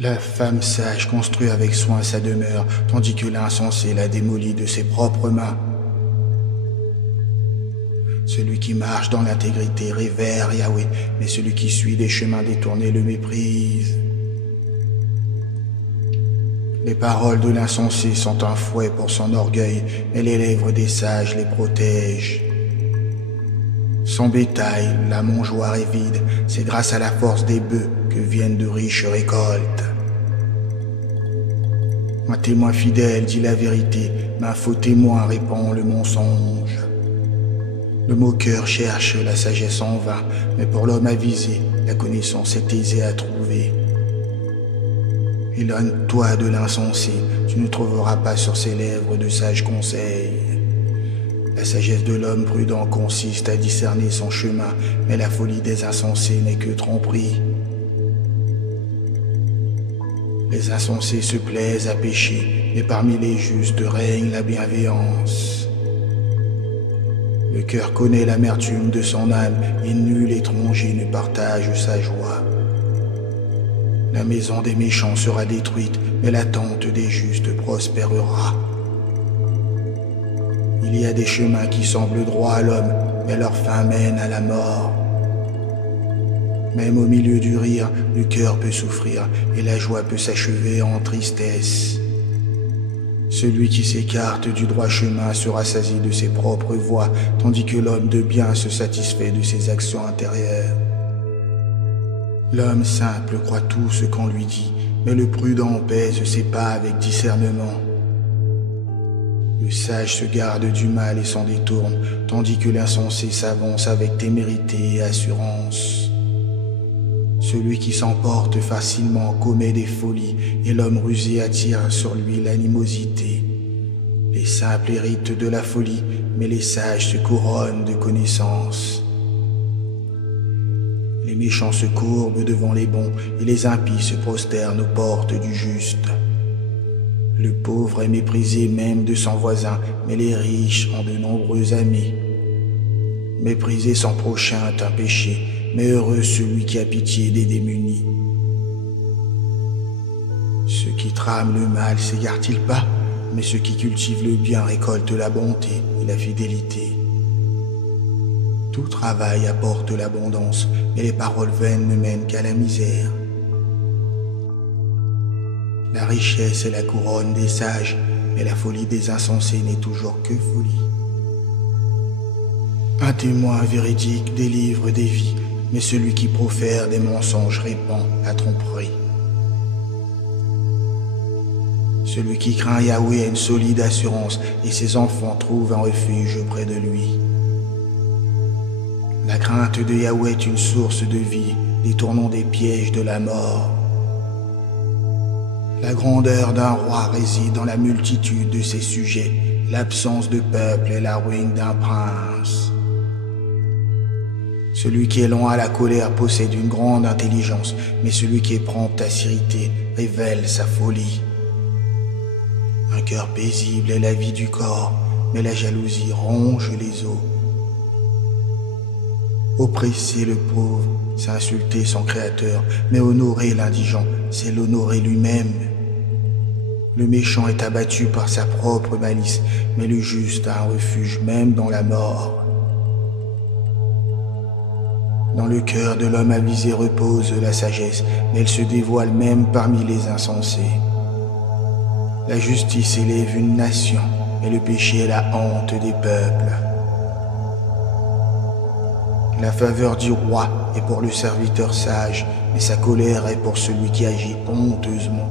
La femme sage construit avec soin sa demeure, tandis que l'insensé la démolit de ses propres mains. Celui qui marche dans l'intégrité révère Yahweh, mais celui qui suit des chemins détournés le méprise. Les paroles de l'insensé sont un fouet pour son orgueil, mais les lèvres des sages les protègent. Son bétail, la mangeoire est vide, c'est grâce à la force des bœufs que viennent de riches récoltes. Un témoin fidèle dit la vérité, mais un faux témoin répand le mensonge. Le moqueur cherche la sagesse en vain, mais pour l'homme avisé, la connaissance est aisée à trouver. Éloigne-toi de l'insensé, tu ne trouveras pas sur ses lèvres de sages conseils. La sagesse de l'homme prudent consiste à discerner son chemin, mais la folie des insensés n'est que tromperie. Les insensés se plaisent à pécher, mais parmi les justes règne la bienveillance. Le cœur connaît l'amertume de son âme, et nul étranger ne partage sa joie. La maison des méchants sera détruite, mais la tente des justes prospérera. Il y a des chemins qui semblent droits à l'homme, mais leur fin mène à la mort. Même au milieu du rire, le cœur peut souffrir, et la joie peut s'achever en tristesse. Celui qui s'écarte du droit chemin se rassasie de ses propres voies, tandis que l'homme de bien se satisfait de ses actions intérieures. L'homme simple croit tout ce qu'on lui dit, mais le prudent pèse ses pas avec discernement. Le sage se garde du mal et s'en détourne, tandis que l'insensé s'avance avec témérité et assurance. Celui qui s'emporte facilement commet des folies, et l'homme rusé attire sur lui l'animosité. Les simples héritent de la folie, mais les sages se couronnent de connaissances. Les méchants se courbent devant les bons, et les impies se prosternent aux portes du juste. Le pauvre est méprisé même de son voisin, mais les riches ont de nombreux amis. Mépriser son prochain est un péché, mais heureux celui qui a pitié des démunis. Ceux qui trament le mal s'égarent-ils pas? Mais ceux qui cultivent le bien récoltent la bonté et la fidélité. Tout travail apporte l'abondance, mais les paroles vaines ne mènent qu'à la misère. La richesse est la couronne des sages, mais la folie des insensés n'est toujours que folie. Un témoin véridique délivre des vies, mais celui qui profère des mensonges répand la tromperie. Celui qui craint Yahweh a une solide assurance, et ses enfants trouvent un refuge auprès de lui. La crainte de Yahweh est une source de vie, détournant des pièges de la mort. La grandeur d'un roi réside dans la multitude de ses sujets. L'absence de peuple est la ruine d'un prince. Celui qui est lent à la colère possède une grande intelligence, mais celui qui est prompt à s'irriter révèle sa folie. Un cœur paisible est la vie du corps, mais la jalousie ronge les os. Oppresser le pauvre, c'est insulter son créateur, mais honorer l'indigent, c'est l'honorer lui-même. Le méchant est abattu par sa propre malice, mais le juste a un refuge même dans la mort. Dans le cœur de l'homme avisé repose la sagesse, mais elle se dévoile même parmi les insensés. La justice élève une nation, mais le péché est la honte des peuples. La faveur du roi est pour le serviteur sage, mais sa colère est pour celui qui agit honteusement.